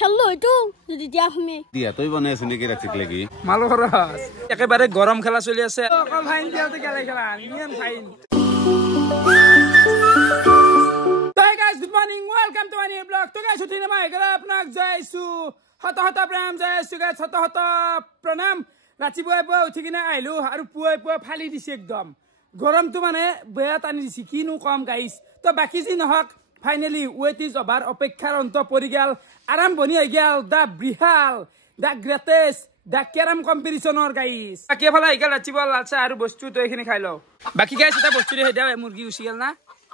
খেললো হয়তো যদি দিয়া তুমি দিয়া তুই বনাইছ নেকি রাতিক লাগি মালো খরচ একেবারে গরম খেলা চলি আছে অকল ফাইন দিয়াতে খেলা খেলা নিয়ন fine Hey guys, good morning. Welcome to my new vlog. To guys, uthi na mai gara apnak jaisu. Hata hata pranam jaisu guys. Hata hata pranam. Rachi boy boy uthi kina ailu aru puai puai phali dise ekdom. Gorom tu mane beya tani dise kinu kam guys. To baki ji nohak finally wait is over. Opekhar onto pori gel. Aram boni hoy gel the brihal, the greatest, the carom competition or guys. Baki phala igal rachi boy lalcha aru bostu to ekhini khai lo. Baki guys eta bostu re hedaw murgi usi gel na.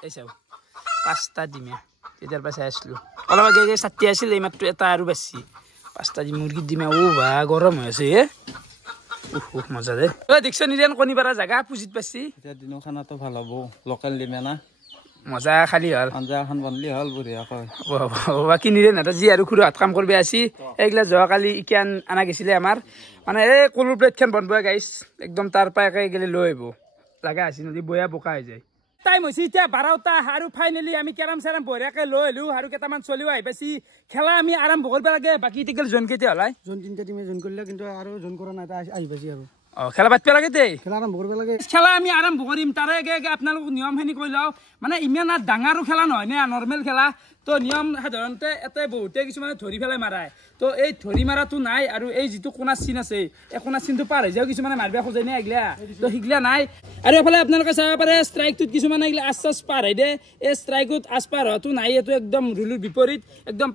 Esau. Pasta dimia তেতিয়াৰ পাছে আসলো অলপ আগে সাতি আছিল এই মাত্ৰ এটা আৰু বেছি পাস্তা দি মুৰ্গী দিমা ও বা গৰম হৈ আছে উহ মজা দে ও দেখছ নিৰেন কণিপাৰা জাগা পুজিত পাছি এটা দিনৰ খানাটো ভাল হ'ব লোকেল দিমা না মজা খালি হল আঞ্জা খান বনলি হল বঢ়িয়া কয় বাকি নিৰেন এটা জি আৰু খুৰু হাত কাম কৰবে আছি এইগলা যোৱা কালি ইকান আনা গেছিলে আমাৰ মানে এই কলু প্লেট খান বনব গাইস একদম তাৰ পায় একে গেলে লৈ আহিব লাগা আছে নদি বয়া বোকা হৈ যায় টাইম হৈছে এতিয়া 12টা আৰু ফাইনালি আমি কেৰাম সেৰাম বঢ়িয়াকে লৈ আহিলো আৰু কেইটামান চলিও আহি পাইছি খেলা আমি আৰম্ভ কৰিব লাগে বাকি টিকেল জন কেতিয়া হলাই জন তিনটা টিমে জন কৰিলে কিন্তু আৰু জন কৰা নাই আহি পাইছি আৰু খেলা পাতিব লাগে দেই খেলা আৰম্ভ কৰিব লাগে খেলা আমি আৰম্ভ কৰিম তাৰে আগে আপোনালোক নিয়মখিনি কৈ লওঁ মানে ইমান ডাঙৰো খেলা নহয় নে নৰ্মেল খেলা তো নিয়ম সাধাৰণতে এতে বহুতে কিছুমানে ধৰি ফেলাই মাৰায় তো এই ধৰি মাৰাটো নাই আৰু এই যিটো কোনা চিন আছে এই কোনা চিনটো পাৰ হৈ যাও কিছুমানে মাৰবা খোজে নে আগলা তো হিগলা নাই আৰু এফালে আপোনালোকে চাব পাৰে ষ্ট্ৰাইকটোত কিছুমানে আগলা আশ্বাস পাৰ হৈ দে এই ষ্ট্ৰাইকত আশপাৰ হতো নাই এটো একদম ৰুলৰ বিপৰীত একদম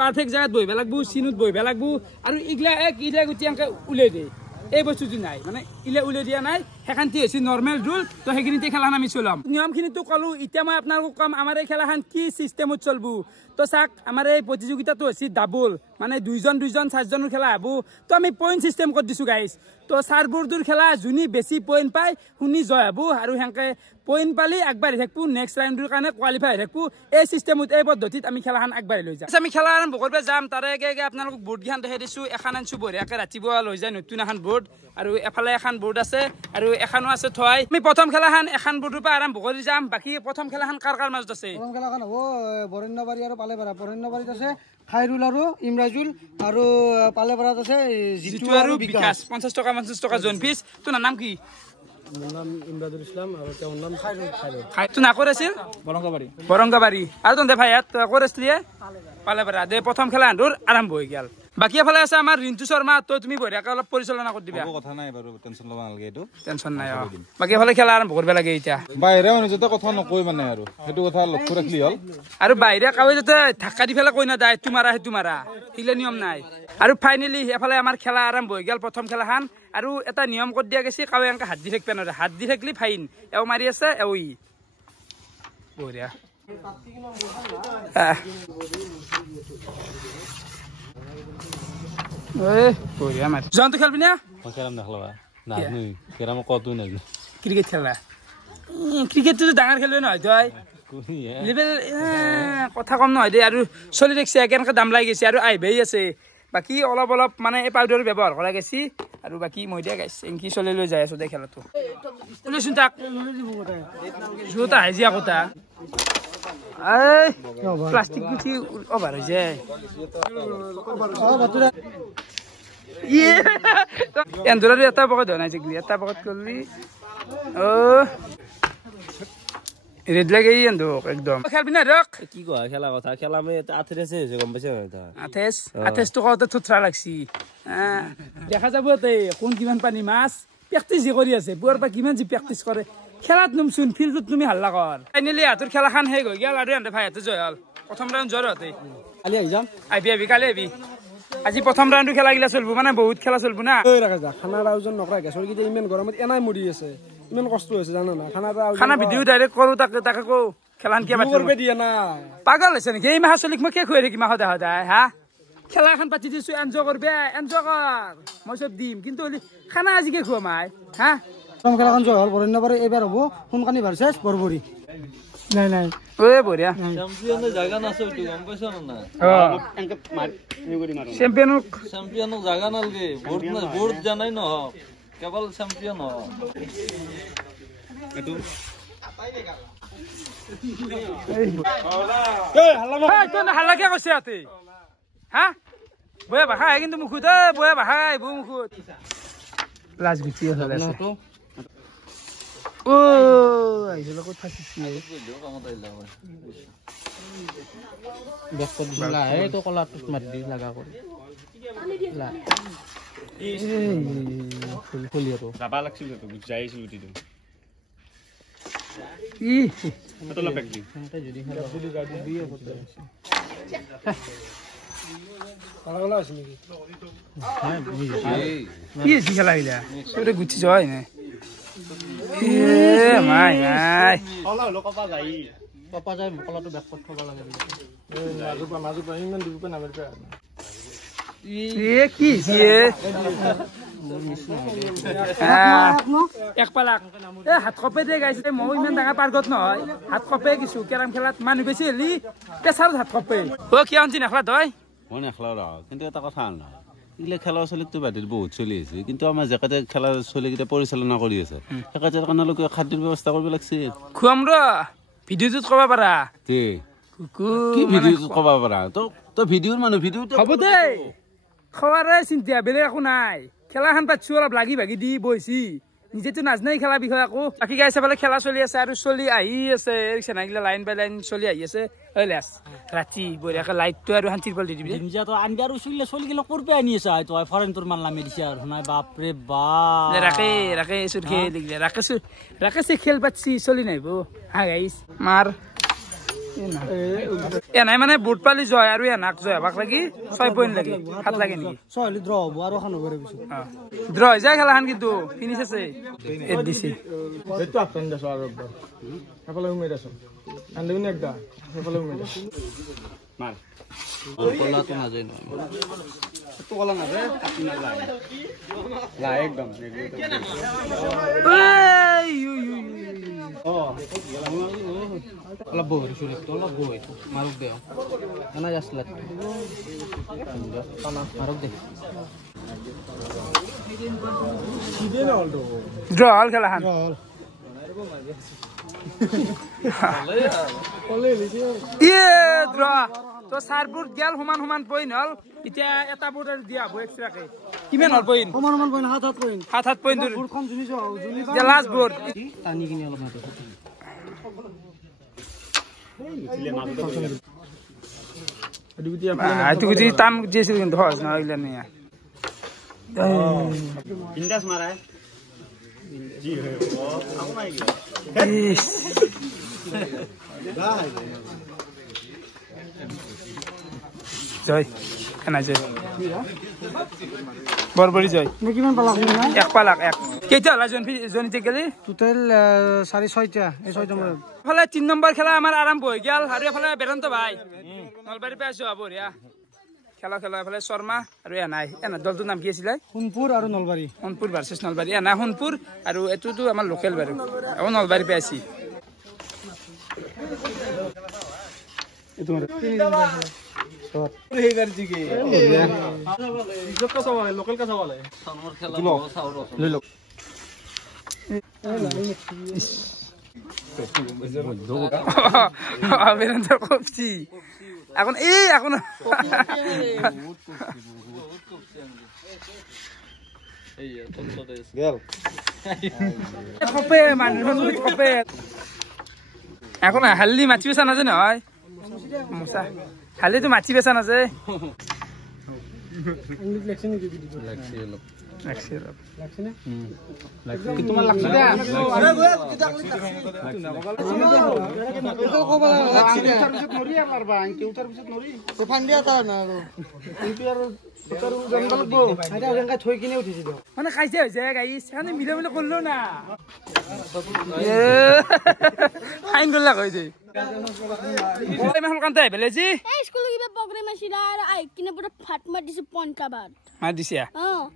পাৰফেক্ট জায়গাত বহিব লাগব চিনত বহিব লাগব আৰু ইগলা এক ইলা গুটিয়াকে উলাই দে এই বস্তুটো নাই মানে ইলে উলে দিয়া নাই হেখানটি হৈছে নরমাল রুল তো হেগিনিতে খেলা নামি চলাম নিয়মখিনিতো কলো ইতিয়া মই আপোনালোকক কম আমাৰ এই খেলাখান কি সিস্টেমত চলবো তো চাক আমাৰ এই প্ৰতিযোগিতাটো হৈছে ডাবল মানে দুইজন চাৰজনৰ খেলা হবো তো আমি পইণ্ট সিস্টেম কৰি দিছো গাইস তো চাৰবোৰদুৰ খেলা জুনি বেছি পইণ্ট পাই শুনি জয় হবো আৰু হেংকে পইণ্ট পালি আগবাঢ়ি থাকবো নেক্সট ৰাউণ্ডৰ কাৰণে কোৱালিফাই হৈ থাকবো এই সিস্টেমত এই পদ্ধতিত আমি খেলাখান আগবাঢ়ি লৈ যাম আমি খেলা আৰম্ভ কৰিব যাম তাৰে আগে আপোনালোকক বোৰ্ড গিখান দেখাই দিছো এখন আনছো বঢ়িয়াকে ৰাতিপুৱা লৈ যায় নতুন এখন বোৰ্ড আৰু এফালে এখন বোৰ্ড আছে আৰু এখনো আছে থয় আমি প্ৰথম খেলাখান এখন বোৰ্ডৰ পৰা আৰম্ভ কৰি যাম বাকি প্ৰথম খেলাখান কাৰ মাজত আছে প্ৰথম খেলাখান হ'ব বৰণ্যবাৰী আৰু পালেপাৰা বৰণ্যবাৰীত আছে খাইৰুল আৰু ইমৰাজুল আৰু পালেপাৰাত আছে জিতু আৰু বিকাশ 50 টকা জন ফিস তোৰ নাম কি নাম ইমৰাজুল ইছলাম আৰু তেওঁৰ নাম খাইৰুল খাইতো না কৰিছিল বৰঙ্গাবাৰী আৰু তন্দে ভাইয়াত কৰিছলিয়ে পালেপাৰা দে প্ৰথম খেলা আন্দৰ আৰম্ভ হৈ গেল বাকি এফালে আছে আমাৰ ৰিন্তু শৰ্মা তো তুমি বঢ়িয়াকে অলপ পৰিচালনা কৰি দিবা কথা নাই বাৰু টেনচন লবা নালাগে এটো টেনচন নাই বাকি এফালে খেলা আৰম্ভ কৰিব লাগে ইটা বাইৰে অনুজতে কথা নকই মানে আৰু হেতু কথা লক্ষ্য ৰাখলি হল আৰু বাইৰে কাৱে যতে ধাক্কা দি ফেলা কই না দাই তোমাৰা হে তোমাৰা হিলে নিয়ম নাই আৰু ফাইনালি এফালে আমাৰ খেলা আৰম্ভ হৈ গেল প্ৰথম খেলাখান আৰু এটা নিয়ম কৰি দিয়া গৈছে কাৱে আংকা হাত দি থাকবে না হাত দি থাকলি ফাইন এও মাৰি আছে এওই বঢ়িয়া বঢ়িয়া মাৰি জন্তু খেলবি না খেলাম নেখেলবা নাজনো কেৰাম কতই নাজনো ক্ৰিকেট খেলা ক্ৰিকেটটো ডাঙৰ খেলবে নহয় তই লেভেল কথা কম নহয় দে আৰু চলি দেখছে কেনেকৈ দাম লাগি গৈছে আৰু আহিবই আছে বাকি অলপ মানে এই পাউডাৰ ব্যৱহাৰ কৰা গৈছে আৰু বাকি মই দিয়া গাইছে এংকি চলি লৈ যাই আছো দে খেলাটো শুনচোন তাক জোতা হাজিয়া কথা এই প্লাষ্টিক গুটি অভাৰ হৈ যায় এন্দুৰাটো এটা পকেট হোৱা নাই যে এটা পকেট কৰিলি ৰেড লাগে এন্দুক একদম খেলবি না ৰক কি কোৱা খেলা কথা খেলা মই আঠেছে হৈছে গম পাইছ আঠেছটো কওঁতে থুথৰা লাগছি দেখা যাব কোন কিমান পানী মাছ প্ৰেক্টিচ যে কৰি আছে পুৱাৰ পৰা কিমান যে প্ৰেক্টিচ কৰে খেলাত নুমচোন ফিল্ডত তুমি হাল্লা কৰ ফাইনেলি হাতৰ খেলাখান শেষ হৈ গেল আৰু এন্তে ভাইহঁতে জয় হল প্ৰথম ৰাউণ্ড জয় হতে কালি আহি যাম আহিবি কালি আহিবি আজি প্ৰথম ৰাউণ্ডৰ খেলা গিলা চলবো মানে বহুত খেলা চলবো না খানাৰ আয়োজন নকৰা গেছৰ কিটা ইমান গৰমত এনাই মৰি আছে ইমান কষ্ট হৈছে জানা না খানা ভিডিও ডাইৰেক্ট কৰো তাকে কো খেলান কিয়া পাতিব কৰবে দিয়া না পাগল হৈছে নেকি এই মাহ চলিক মই কে খুৱাই থাকি মাহ সদায় হা খেলা এখন পাতি দিছো এনজয় কৰবে এনজয় কৰ মই চব দিম কিন্তু খানা আজি কে খুৱা মাই হা প্ৰথম খেলাখন জয় হল বৰণ্যবাৰী এবাৰ হ'ব সোনকানি ভাৰ্চেছ বৰবৰী নাই ওই বঢ়িয়া চ্যাম্পিয়নৰ জাগা নাছে তো গম পাইছ না এনকে মাৰি চ্যাম্পিয়নৰ জাগা নালগে বোর্ড জানাই ন কেবল চ্যাম্পিয়ন হ এটো এই হাল্লা কে কৈছে আতে হা বয়া ভাষা কিন্তু মুখুত বয়া ভাষা আহিব মুখুত লাজ গুচি আছে ও আহিছিল ক'ত ফাঁচিছি তো কলাটোত মাৰি দি লাগা কৰি ফুলি আৰু যাবা লাগছিল তো যাই আহিছিল উঠিটো ই মতলব একদিন যদি গাড়ি দিয়ে হতে কলা আছে নাকি হ্যাঁ কি আছে খেলা গিলা ওটা গুচি যায় না এ মাই মাই কলা হলো কপা যাই কলাটো ব্যাক করতে হবে লাগে মাজু পা ইমান দিব পা নামের পা এ কি এক পালাক এ হাত কপে দিয়ে গাইছে মই ইমান ডাঙৰ পাৰ্কত নহয় হাত কপে কিছু কেৰাম খেলাত মানুহ বেছি হলি পেছাৰত হাত কপে ও কি আনছি নেখলা তই মই নেখলাও ৰ কিন্তু এটা কথা না ইলে খেলা চলিতো বাদিত বহুত চলি আছে কিন্তু আমাৰ জেগাতে খেলা চলিকেইটা পৰিচালনা কৰি আছে সেকাতে কানালৈকে খাদ্যৰ ব্যৱস্থা কৰিব লাগছে খুৱাম ৰ ভিডিঅ'টোত ক'ব পাৰা তে কি ভিডিঅ'টোত ক'ব পাৰা তো ভিডিঅ'ৰ মানুহ ভিডিঅ'টো হ'ব দে খোৱাৰে চিন্তা বেলেগ একো নাই খেলাখন পাতিছো অলপ লাগি ভাগি দি বহিছি নিজেতো নাজনাই খেলা বিষয়ে আকৌ বাকী গাইছে বোলে খেলা চলি আছে আৰু চলি আহি আছে চেনাগিলা লাইন বাই লাইন চলি আহি আছে ৰাতি বঢ়িয়াকে লাইটটো আৰু শান্তিৰ পল দি দিবি তো আনবি আৰু চলি গেলে কৰপে আনি আছে তই ফৰেন তোৰ মান লামি দিছে আৰু নাই বাপৰে বাপ ৰাখে চুৰ খেল ৰাখে খেল পাতিছি চলি নাহিব হা গাইছ মাৰ এনাই মানে বুট পালি জয় আৰু এনাক জয় হবাক লাগি 6 পইণ্ট লাগে 7 লাগে নেকি 6 হলি ড্ৰ হ'ব আৰু এখন হ'ব পিছত ড্ৰ হৈ যায় খেলাখন কিন্তু ফিনিশ আছে এড দিছে এইটো আপন দাস আৰু এফালে উমেদ আছে আনদিন একদা এফালে উমেদ মাৰ কলাটো নাযায় ন তো কলা না দে কাটি না লা একদম অলপ বহি দিছো অলপ বহি মাৰক দে এনা যাসলা মাৰক দে ড্ৰ হল খেলাখন ড্ৰ তো চাৰবোৰ গেল সমান পইণ্ট হল এতিয়া এটা বোৰ্ড আৰু দিয়া হ'ব এক্সট্ৰাকে কিমান হল পইণ্ট সমান পইণ্ট 7 পইণ্ট 7 পইণ্ট বুটখন জুলি লাষ্ট বোৰ্ড টানি কিনে অলপ মাতো এইটো গুচি টান দিছিল কিন্তু সহজ নহয় এইগিলা নিয়া ইন্দাস মারায় জি হে ও আউ নাই গিয়া জয় কেনা জয় বরবরি জয় কিমান পালাক নাই এক পালাক এক কেইটা হলা জনিতে গেলি টোটাল 4-6টা এই 6টা নম্বর ফলে 3 নম্বৰ খেলা আমাৰ আৰম্ভ হৈ গেল আৰু এফালে বেদান্ত ভাই নলবাৰী পে আছো বঢ়িয়া খেলা এফালে শৰ্মা আৰু এনা দলটোৰ নাম কি আছিল সোণপুৰ আৰু নলবাৰী সোণপুৰ ভাৰ্চেছ নলবাৰী এনা সোণপুৰ আৰু এটোতো আমাৰ লোকেল বাৰু আৰু নলবাৰী পে আছি এইবাৰ জিগে লোকেল কা চাবালে সামৰ খেলা লৈ লক বেদান্ত কপছি এখন কপে মানুহ কপে এখন হাল্লি মাছি বেচা নাযায় নহয় মচা হাল্লিটো মাছি বেচা নাযায় তোমাৰ লাগছে দে মানে খাইছে হৈছে গাইছ মানে মিলে মিলে করলো না ফাইন করলা কইছে কান্তা বেলে জি স্কুল কিবা প্রোগ্রাম আছিল আর আই কিনে পুরো ফাট মার দিছে পন্টা বাদ মার দিছিয়া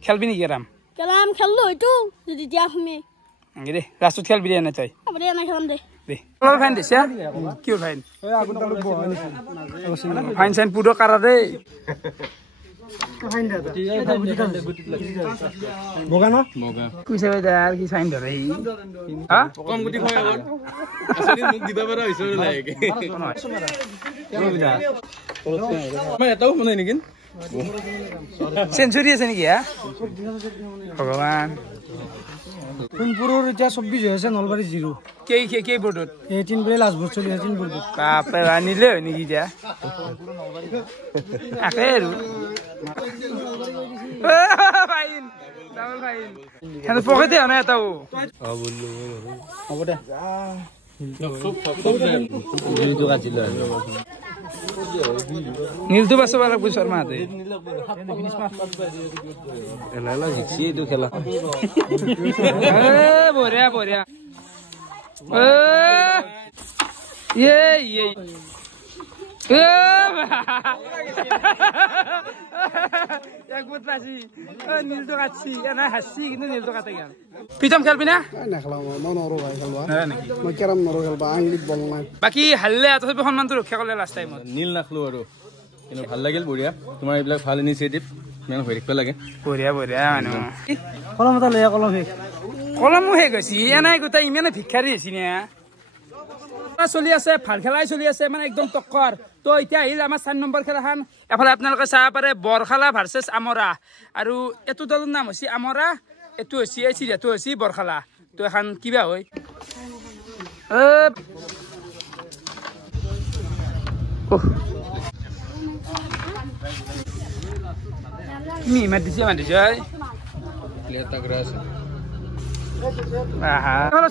খেলবি নি গেরাম কেলাম খেললো হইতো যদি দিয়া তুমি আঙ্গি রাস্তাত খেলবি না তাই আবার না খেলাম দে দে কল ফাইন দিছিয়া কি ফাইন ফাইন সাইন পুরো কারা দে বগা ন কুইছে আর কি ফাইন ধরে হ্যাঁ কম গুটি খায় আগত আসলে মুখ দিবা পারা হইছে লাগে মই এটাও শুনাই নেকি সেঞ্চুৰী আছে নেকি হা ভগৱান সোণপুৰৰ এতিয়া 24 হৈ আছে নলবাৰী 0 কেই বৰ্ডত 18 বোলে লাষ্ট বৰ্ড চলি আছে 3 বৰ্ডত বাপৰে আনিলে হয় নেকি এতিয়া তাকে আৰু ফাইন ডাবল ফাইন হেন পকেটে আনা এটাও হ'ব দে নীলটো বাচাব লাগব শৰ্মাহঁতে বঢ়িয়া বঢ়িয়া নীলটো কাটছি এনে হাসছি কিন্তু নীলটো কাটে গেল প্রীতম খেলবি না বাকি হাল্লে তথাপি সন্মানটো ৰক্ষা কৰিলে লাষ্ট টাইমত নীল নাখলো আৰু কিন্তু ভাল লাগিল বঢ়িয়া তোমাৰ এইবিলাক ভাল ইনিচিয়েটিভ ইমান হৈ থাকিব লাগে বঢ়িয়া বঢ়িয়া মানুহ কলম এটা লৈ কলমো শেষ হৈছে এনাই গোটেই ইমানে ভিক্ষাৰী হৈছে নে চলি আছে ভাল খেলাই চলি আছে মানে একদম টক্কৰ তো এতিয়া আহিল আমাৰ 4 নম্বৰ খেলাখন এফালে আপোনালোকে চাব পাৰে বৰখালা ভাৰ্চেছ আমৰা আৰু এইটো দলৰ নাম হৈছে আমৰা এইটো হৈছে এই চিৰিয়াটো হৈছে বৰখালা তো এখন কিবা হয়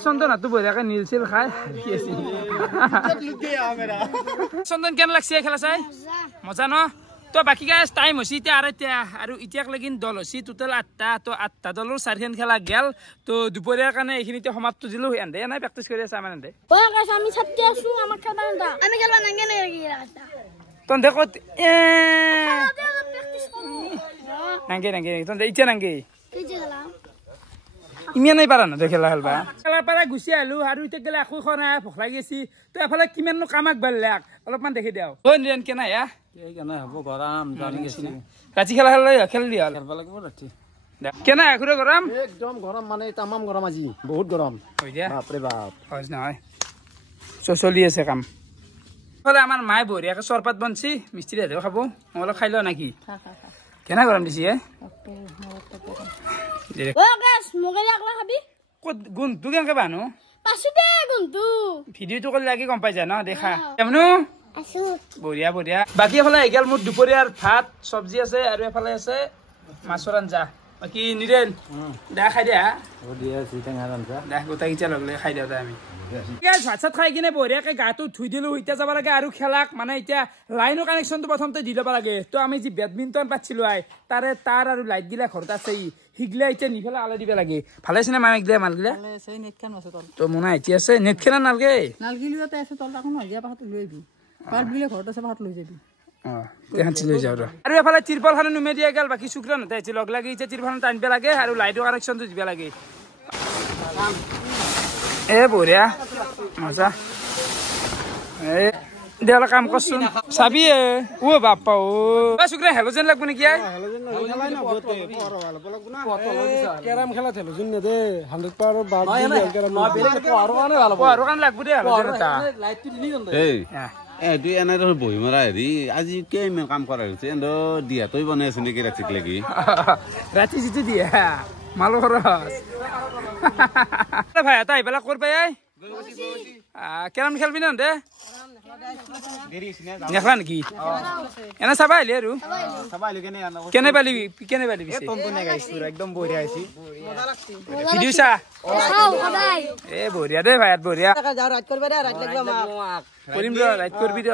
চন্দন হাতটো বঢ়িয়াকে নীল চিল খাই চন্দন কেনে লাগছে খেলা চাই মজা ন তো বাকী গাইজ টাইম হৈছে এতিয়া আৰু এতিয়াক লাগি দল হৈছে টোটেল 8টা তো 8টা দলৰ 4খন খেলা গেল তো দুপৰীয়াৰ কাৰণে এইখিনিতে সমাপ্ত দিলো এনে নাই প্ৰেক্টিচ কৰি আছে আমাৰ এনে আমি ছাত্ৰী আছো আমাক খেলবা না আমি খেলবা নাংগে নেকি তন্দে কত নাংগে তন্দে ইচ্ছা নাংগে ইমানেই পাৰা না খেলা খেলবা খেলাৰ পৰা গুচি আহিলো আৰু এতিয়া গেলে আকৌ খনা ভোক লাগি গেছি তো এফালে কিমাননো কামাক বাঢ়লাক অলপমান দেখি দিও ঐ নিৰন কেনে আ কেনে হ'ব গৰম জানি গেছি ৰাতি খেলা খেলি হল খেলবা লাগিব ৰাতি কেনে আখুৰে গৰম একদম গৰম মানে তামাম গৰম আজি বহুত গৰম হৈ দিয়া বাপৰে বাপ হয় নহয় চলি আছে কাম ফলে আমাৰ মায়ে বঢ়িয়াকে চৰপাত বনছি মিস্ত্ৰী হাতেও খাব মই অলপ খাই লওঁ নাকি কেনে গৰম দিছি ক'ত গুণটো কেনেকে বানো ভিডিঅ'টো কৰি লাগি গম পাই যা ন দেখা কেমনো বঢ়িয়া বাকী এফালে এগাল মোৰ দুপৰীয়াৰ ভাত চব্জি আছে আৰু এফালে আছে মাছৰ আঞ্জা বাকী নিৰেন দা খাই দিয়া দা গোটাই কিটা লগলে খাই দিওঁ আমি ভাত চাত খাই কিনে বঢ়িয়াকে গাটো ধুই দিলো এতিয়া যাব লাগে আৰু খেলাক মানে এতিয়া লাইনৰ কানেকশ্যনটো প্ৰথমতে দি ল'ব লাগে তো আমি যি বেডমিণ্টন পাতিছিলো তাৰ আৰু লাইট গিলা ঘৰত আছে সিগিলা এতিয়া নিফালে আলাই দিব লাগে ভালে আছে নে মাইক দিয়া মালগিলা তো মোনা এতিয়া আছে নেট খেলা নালগে আৰু এফালে তিৰপাল খানে নুমে দিয়া গেল বাকী শুক্ৰ নতে লগ লাগি এতিয়া তিৰপাল টানিব লাগে আৰু লাইটৰ কানেকশ্যনটো দিব লাগে এ বঢ়িয়া মজা এ দে অলপ কাম কৰচোন চাবি ও বাপ্পা ও শুক্ৰ হেলোজেন লাগব নেকি কেৰাম খেলা হেলোজেন নেদে 100 পাৱাৰৰ বাৰ দুই এনেদৰে বহি মৰা হেৰি আজি কেইমান কাম কৰা হৈছে এনে দিয়াতই বনাই আছে নেকি ৰাতিক লাগি ৰাতি যিটো দিয়া মালো খৰচ ভাই এটা আহি পেলাই কৰ পাই কেৰাম খেলবি না দে নেখলা নেকি এনে চাবা আহিলি আৰু কেনে পালিবি একদম বঢ়িয়া হৈছে ভিডিঅ' চা এ বঢ়িয়া দে ভাই বঢ়িয়া কৰিম ৰ ৰাইট কৰবি ৰ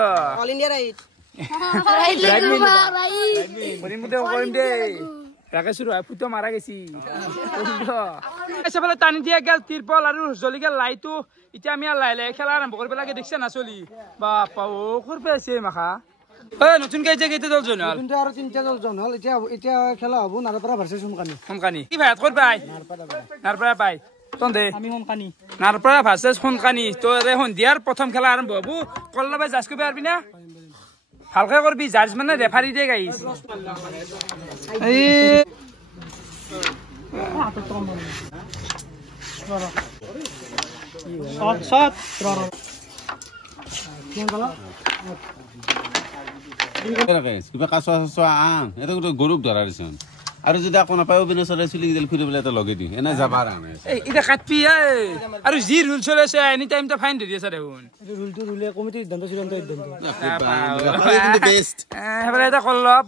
কৰিম দে ৰাকেশ ফুটো মাৰা গেছি টানি দিয়া গেল তিৰপল আৰু জ্বলি গেল লাইটো এতিয়া আমি লাহে লাহে খেলা আৰম্ভ কৰিব লাগে দেখিছে না চলি বাপা কৰ পাই আছে মাখা নতুনকে এতিয়া কেইটা দল জন হল আৰু 3টা দল জন হল এতিয়া খেলা হ'ব নাৰপাৰা ভাৰ্চেছ সোনকানি কি ভাই ক'ত পাই নাৰপাৰা পাই তন্দে আমি সোনকানি নাৰপাৰা ভাৰ্চেছ সোনকানি তো সন্ধিয়াৰ প্ৰথম খেলা আৰম্ভ হ'ব কল্লা বাই জাজ কৰিব পাৰবি না ভালকে কৰবি জাজ মানে ৰেফাৰী দে গাইছ কিবা কাচোৱা চাচোৱা আন এটা গোটেই গৰুক ধৰা দিছোন আৰু যদি আকৌ নাপায় অবিনাশ চৰাই চুলি গেল ফুৰিবলৈ এটা লগে দিওঁ এনে যাবা আনে এতিয়া কাটবি আৰু যি ৰুল চলাইছে এনি টাইম তো ফাইন ধৰি আছে দেখোন ৰুলটো ৰুলে কমিটিৰ সিদ্ধান্ত চূড়ান্ত সিদ্ধান্ত সেইফালে এটা কল্লব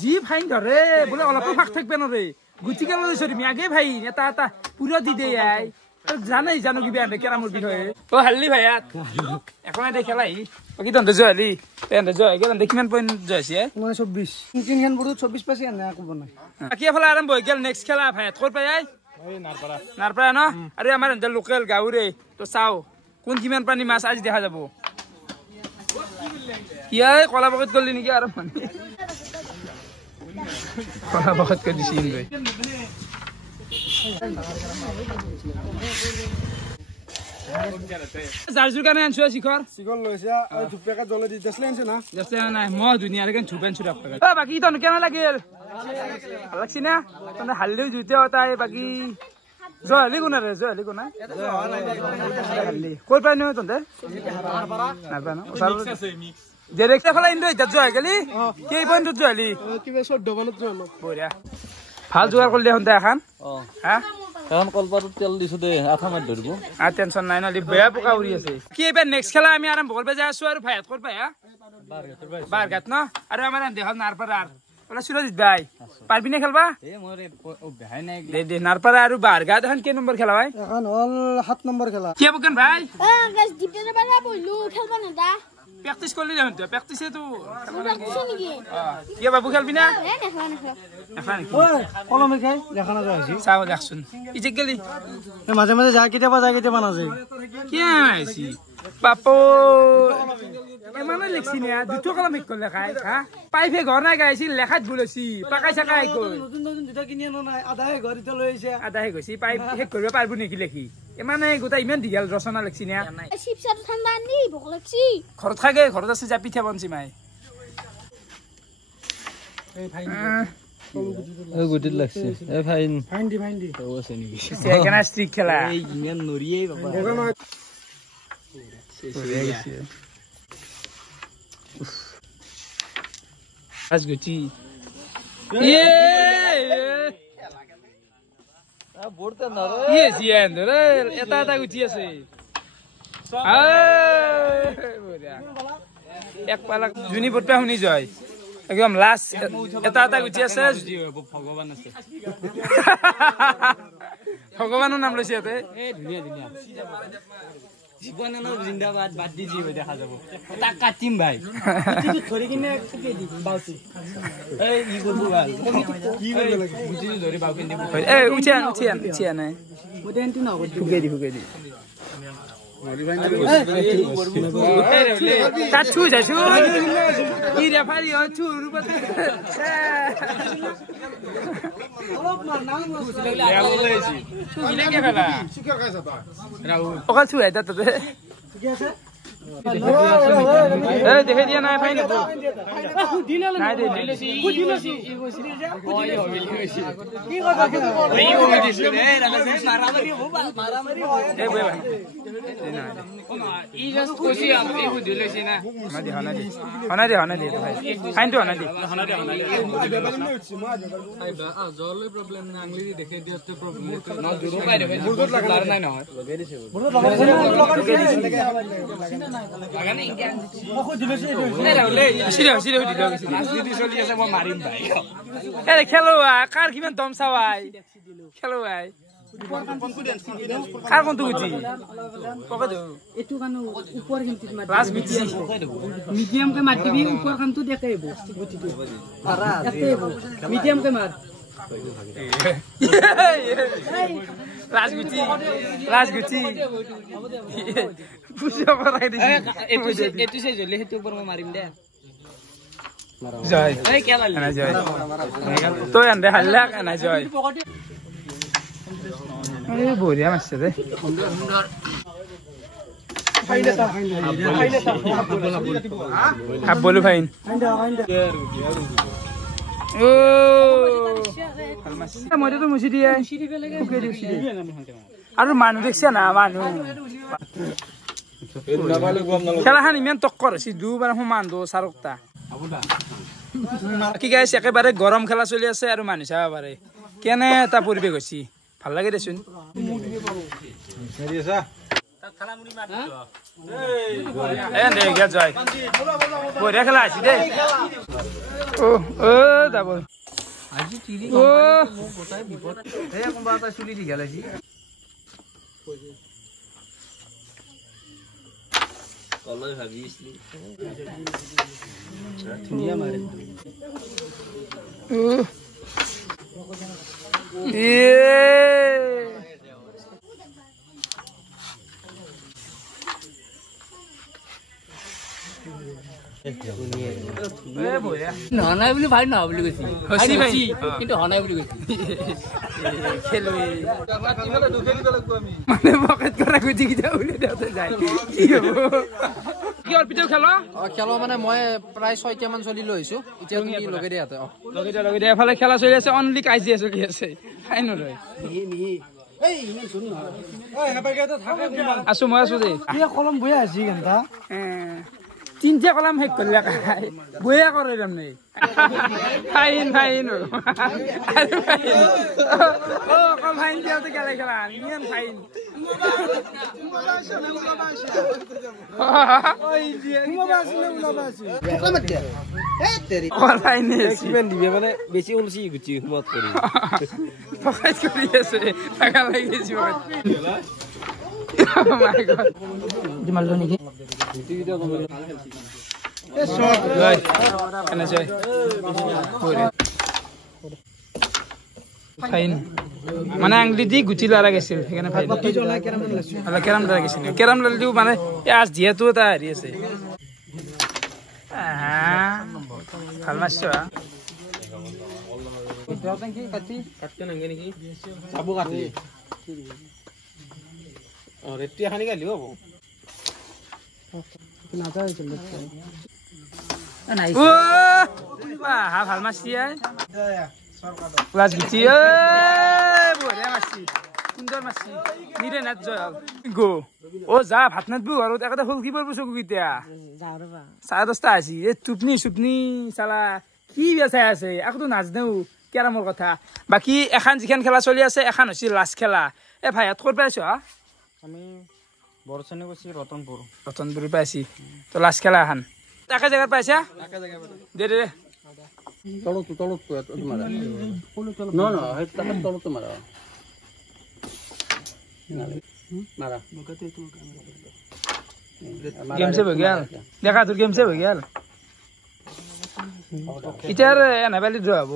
যি ফাইন ধৰে বোলে অলপো ফাক থাকবে নৰে গুটিকে লৈছ তুমি আগে ভাই এটা এটা পুৰা দি দে আই জানাই জানো কিবা কেৰামৰ বিষয়ে অ হাল্লি ভাইয়াত এখন এতে খেলাই বাকি তন্তে জয়লি তেন্তে জয় গেল কিমান পইণ্ট জয়ছে মই 24 তিনখান বড় 24 পাছি আনে আকো বনাই বাকি এফালে আৰম্ভ হৈ গেল নেক্সট খেলা ভাইয়াত ক'ত পাই আই নাৰপাৰা ন আৰু আমাৰ এন্তে লোকেল গাঁৱৰে তো চাও কোন কিমান পানী মাছ আজি দেখা যাব ইয়াই কলা বকত গলি নেকি আৰু মানে কলা বকত কৈ দিছিল গৈ জাৰজুৰ কাৰণে আনছো শিখৰ লৈছে আৰু ধুপেকা জলে দি দেছলে আনছে না দেছলে নাই মই দুনিয়াৰ কেন ধুপেন চুৰা অ বাকি তন কেনে লাগিল ভাল লাগছি না তনে হালদি জুতে হতাই বাকি জয়লি কোনাৰে জয়লি কোনা হালদি কই পাই ন তন্তে নাপা ন ডাইৰেক্ট ফলা ইন্দো ইতা জয় গলি কেই পইণ্টত জয়লি কিবা 14 মানত জয়লো বঢ়িয়া ভাল জোগাৰ কৰিলে হন্তে এখন হা এখন কলপাতত তেল দিছো দে আঠা মাৰি ধৰিব আৰ টেনশন নাই নলি বেয়া পোকা উৰি আছে কি এবাৰ নেক্সট খেলা আমি আৰম্ভ কৰিব যাই আছো আৰু ভাইত ক'ত পাই হা বাৰঘাট ন আৰু আমাৰ দেহল নাৰপাৰা ওলা সুৰজিত ভাই পাৰবি না খেলবা এ মোৰ অভ্যাস নাই দে নাৰপাৰা আৰু বাৰঘাট এখন কি নম্বৰ খেলা ভাই এখন হল 7 নম্বৰ খেলা কি বকন ভাই গাছ ডিপে বালা বইলু খেলবা না দা প্ৰেক্টিস কৰলি না হতে প্ৰেক্টিসে তো প্ৰেক্টিস নেকি কি বাবু খেলবি না নেখলা নেখলা এখন ওই কলমে খাই দেখা না যাইছি চাও দেখছুন ইজে গলি মাঝে মাঝে যায় কেতিয়াবা না যায় কি আইছি বাপো এমানে লেখছি না দুটো কলম এক করলে খাই হ্যাঁ পাইফে ঘর নাই গাইছি লেখাত ভুলছি পাকাই চাকাই কই নতুন নতুন দুটা কিনি আনো নাই আধাই ঘৰিতে লৈ আহিছে আদাহে গৈছি পাই শেষ কৰিব পাৰিব নেকি লেখি ইমানে গোটাই ইমান দীঘল ৰচনা লেখছি না চিপছাটো ঠাণ্ডা আনি ভোক লাগছি ঘৰত থাকে ঘৰত আছে যা পিঠা বনছি মাই এ গুটিত লাগছে এ ফাইন ফাইন দি ও আছে নেকি সেইকাৰণে ষ্ট্ৰিক খেলা এই ইমান নৰিয়ে বাবা ৰাজগুটি বৰতে নৰে এটা এটা গুটি আছে এক পালাক জুনি পটপা শুনি যায় একদম লাষ্ট এটা এটা গুটি আছে ভগৱান আছে ভগৱানৰ নাম লৈছে ইয়াতে এ ধুনীয়া ধুনীয়া জীবনৰ জিন্দাবাদ বাদ দি যি দেখা যাব তাক কাটিম ভাই ধৰি কিনে ফুকে দি বাউতি এই ই কৰিব ভাল কি কৰিব লাগে গুটিটো ধৰি বাউকে দিব এই উঠি আনে মই এন্টি না ফুকে দি তাত ছু যাইছো ই ৰেফাৰী হয় ছু ৰূপতে অকল ছু আইতা তাতে দেখে দিয়া নাই ফাইন নাই দে খেলো কাৰ কিমান দম চাৱাই খেলো কাৰ কোনটো গুটি এটু কানো উপৰ কিন্তু লাষ্ট গুটি মিডিয়াম কে মাৰ দিবি উপৰ কামটো দেখে হবো গুটিটো পাৰা এতে হবো মিডিয়াম কে মাৰ লাষ্ট গুটি পুষো কৰাই দিছি এটু সে জলে হেতু উপৰ মাৰিম দে জয় এই কে লাল না জয় তই আন্দে হাল্লা না জয় এই বঢ়িয়া মাছ দে হাফ বলো ফাইন ও মইতো মুছি দিয়ে আৰু মানুহ দেখছে না মানুহ খেলাখান ইমান টক্কৰ হৈছে দুবাৰ সমান দো চাৰকটা কি গাইছ একেবাৰে গৰম খেলা চলি আছে আৰু মানুহ চাব পাৰে কেনে এটা পৰিৱেশ হৈছে ভাল লাগে দেচোন বঢ়িয়া খেলা আছে দেই ডাবল নহনাই বুলি ভাই নহয় বুলি কৈছে কিন্তু হনাই বুলি কৈছে মানে পকেট কৰা গুটি কেইটা উলিয়াই দিওঁতে যায় কি অৰ্পিত খেল খেলো মানে মই প্ৰায় 6টা মান চলি লৈ আহিছো এতিয়া তুমি লগে দিয়া লগে দিয়া এফালে খেলা চলি আছে অনলি কাজিয়া চলি আছে খাই নলয় আছো মই আছো দেই কলম বৈ আছে কেনটা তিনটা কলম শেষ কৰিলে বয়া কৰে তাৰমানে ফাইন ফাইন অকল ফাইন দিয়াতে খেলা খেলা ইমান ফাইন মানে বেছি উলছি গুচি মত কৰি পকাই কৰি আছে টাকা লাগিছে মানে আঙুলি দি গুটি লোৱা লাগিছিল সেইকাৰণে কেৰাম লাগিছিল কেৰাম লালিও মানে আজ যিহেতু এটা হেৰি আছে ভাল মাছ ভাল মাছি গুচি বঢ়িয়া মাছি সুন্দৰ মাছি নিৰে নাট জয় গো অ যা ভাত নাতবো আৰু একেটা ফুল কি পৰব চকু কেতিয়া 10:30 আছি এ টুপনি সুপনি চালা কি বেচাই আছে আকতো নাজনেও কেৰামৰ কথা বাকি এখন যিখন খেলা চলি আছে এখন হৈছে লাষ্ট খেলা এ ভাই হাত ক'ত পাইছো আমি বৰচনে গৈছি ৰতনপুৰ পাইছি তো লাষ্ট খেলা এখন একে জেগাত পাইছা দে দে তলত মাৰা তলত মাৰা মাৰা গেম সেভ হৈ গেল দেখা তোৰ গেম সেভ হৈ গেল ইটাৰ এনাবালি ড্ৰ হ'ব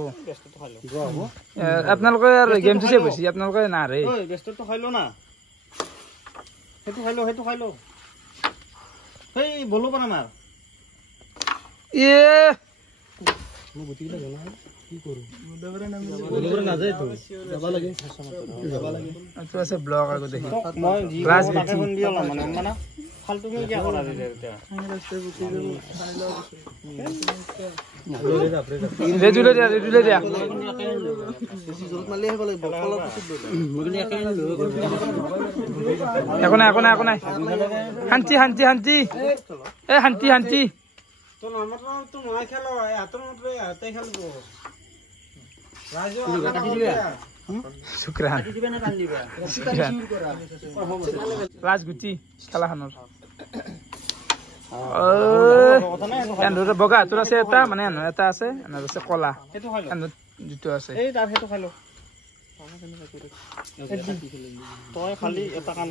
আপোনালোকে গেমটো সেভ হৈছে আপোনালোকে নাৰে বেষ্টটো খাইলো না সেইটো খাইলো সেই বলো পানা মাৰ এ আছে ব্লগ আগত দেখি একো নাই শান্তি এ শান্তি ৰাজগুটি খেলাখনৰ বগা হাতৰ আছে এটা মানে এটা আছে কলা যিটো আছে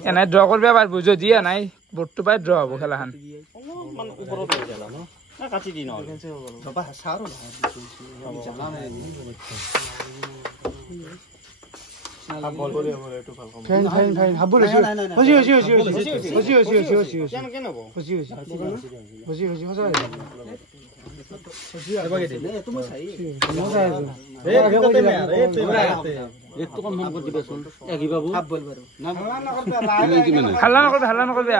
এনে ড্ৰ কৰিব পাৰিব যদি নাই বৰ্ডটো পাই ড্ৰ হ'ব খেলাখন হাল্লা নকৰবি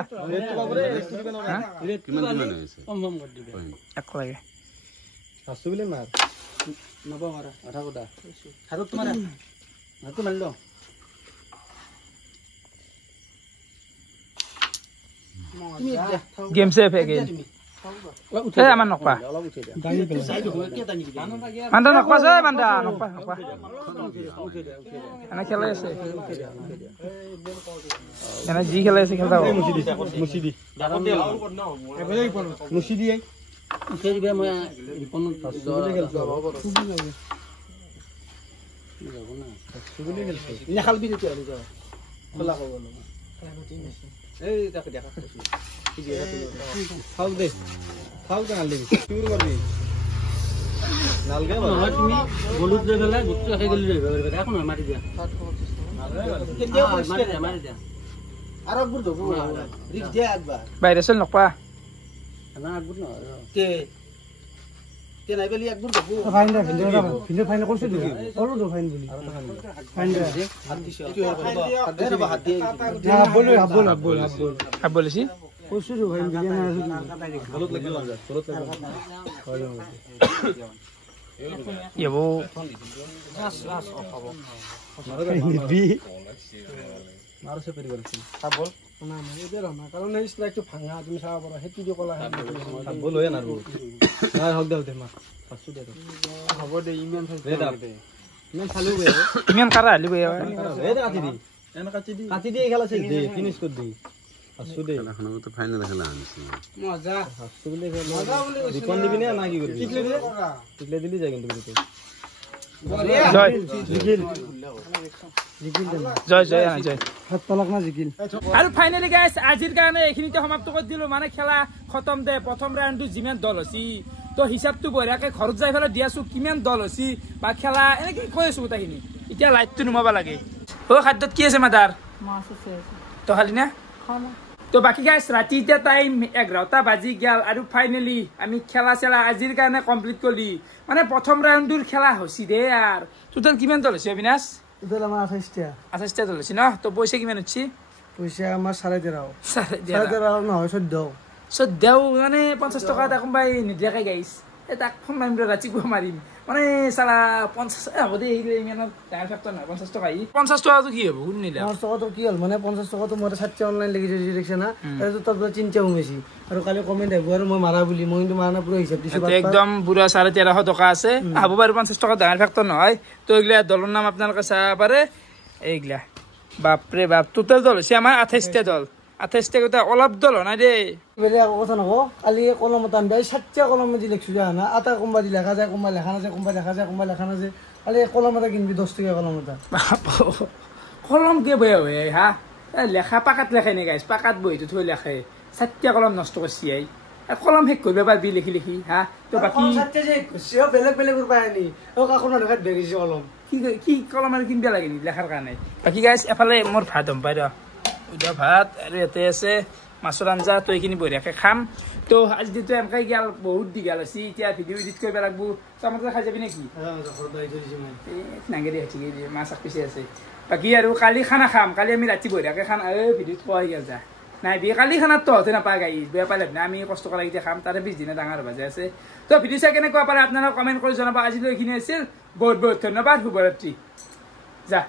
গেম সেভ again এই আমাৰ নকপা মান্দা নকপা যে মান্দা নকপা নকপা এনে খেলাই আছে এনে যি খেলাই আছে খেলতা মুছি দি বাইরে চল নকপা বলেছি কাৰণ এই স্প্ৰাইকটো ভাঙা তুমি চাব পাৰা সেইটো যে কলা হ'ব দে ইমান ইমান কাৰা হালি কাটি দিয়ে খেলা চেক দে ফিনিশ কৰি দি আছো দে খেলাখনতো ফাইনেল খেলা আনিছিল ৰিপন দিবি নে না কি কৰিবি টিকলে দিলি যায় কিন্তু জয় জয় জয় আৰু ফাইনেলি গাইছ আজিৰ কাৰণে এইখিনিতে সমাপ্ত কৰি দিলো মানে খেলা খতম দে প্ৰথম ৰাউণ্ডটো যিমান দল হৈছে তো হিচাপটো বঢ়িয়াকে ঘৰত যাই পেলাই দি আছো কিমান দল হৈছে বা খেলা এনেকে কৈ আছো গোটেইখিনি এতিয়া লাইটটো নুমাব লাগে খাদ্যত কি আছে মাদাৰ তো খালি না তো বাকী গাইছ ৰাতি এতিয়া টাইম 11টা বাজি গেল আৰু ফাইনেলি আমি খেলা চেলা আজিৰ কাৰণে কমপ্লিট কৰিলি মানে প্ৰথম ৰাউণ্ডৰ খেলা হৈছে দে আৰু টোটেল কিমান দল হৈছে অবিনাশ আমাৰ 28টা দল হৈছে ন তো পইচা কিমান হৈছে পইচা আমাৰ 13.5 নহয় 14 মানে 50 টকা এটা কোনোবাই নিদিয়াকে গাইছ তাক ফোন মাৰিম ৰাতিপুৱা মাৰিম মানে চালা 50 হ'ব দে ইমানত ডাঙৰ ফেক্টৰ নহয় 50 টকা 50 টকাটো কি হ'ব শুনিলা 50 টকাটো কি হ'ল মানে 50 টকাটো মই 60 অনলাইন লিখি দিছে না আৰু তাৰ পৰা চিন্তা হৈছে আৰু কালি কমেন্ট আহিব আৰু মই মাৰা বুলি মই কিন্তু মাৰা পুৰা হিচাপ দিছো একদম পুৰা 1350 টকা আছে হ'ব বাৰু 50 টকা ডাঙৰ ফেক্টৰ নহয় তো এইগলা দলৰ নাম আপোনালোকে চাব পাৰে এইগলা বাপৰে বাপ টোটেল দল হৈছে আমাৰ 28টা দল 28টা কথা অলপ দল নাই দে বেলে কথা নকো কালি কলম টান দাই 60টা কলম দি লিখছো জানা আটা কোনবা দি লেখা যায় কোনবা লেখা নাযায় কোনবা লেখা যায় কোনবা লেখা নাযায় কালি কলম এটা কিনবি 10 টকা কলম এটা কলম কে বয়া হয় হা লেখা পাকাত লেখাই নে গাইছ পাকাত বহিটো থৈ লেখে 60টা কলম নষ্ট কৰিছি আই কলম শেষ কৰিব পাৰবি লিখি লিখি হা তো বাকি 60টা যে সিও বেলেগ বেলেগ কৰিব আনি ও কাকোনা লেখাত বেৰিছে কলম কি কলম আৰু কিনবা লাগে নি লেখাৰ কাৰণে বাকি গাইছ এফালে মোৰ ভাত হম পাই ৰ উদা ভাত আৰু ইয়াতে আছে মাছৰ আঞ্জা তো এইখিনি বঢ়িয়াকৈ খাম তো আজি দিনটো এনেকৈ গেল বহুত দীঘল হৈছে এতিয়া ভিডিঅ' এডিট কৰিব লাগিব টমাটো খাই যাবি নেকি নাগে দে ঠিকেই দিয়ে মাছ পিছে আছে বাকী আৰু কালি খানা খাম কালি আমি ৰাতি বঢ়িয়াকৈ খানা ভিডিঅ'ত কোৱা হৈ গেল যা নাই বি কালি খানাত তহঁতে নাপায় গাই বেয়া পালে না আমি কষ্ট কৰা এতিয়া খাম তাৰে পিছদিনা ডাঙৰ বাজে আছে তো ভিডিঅ' চাই কেনেকুৱা পাৰে আপোনালোকে কমেণ্ট কৰি জনাব আজিলৈ এইখিনি আছিল বহুত বহুত ধন্যবাদ শুভৰাত্ৰি যা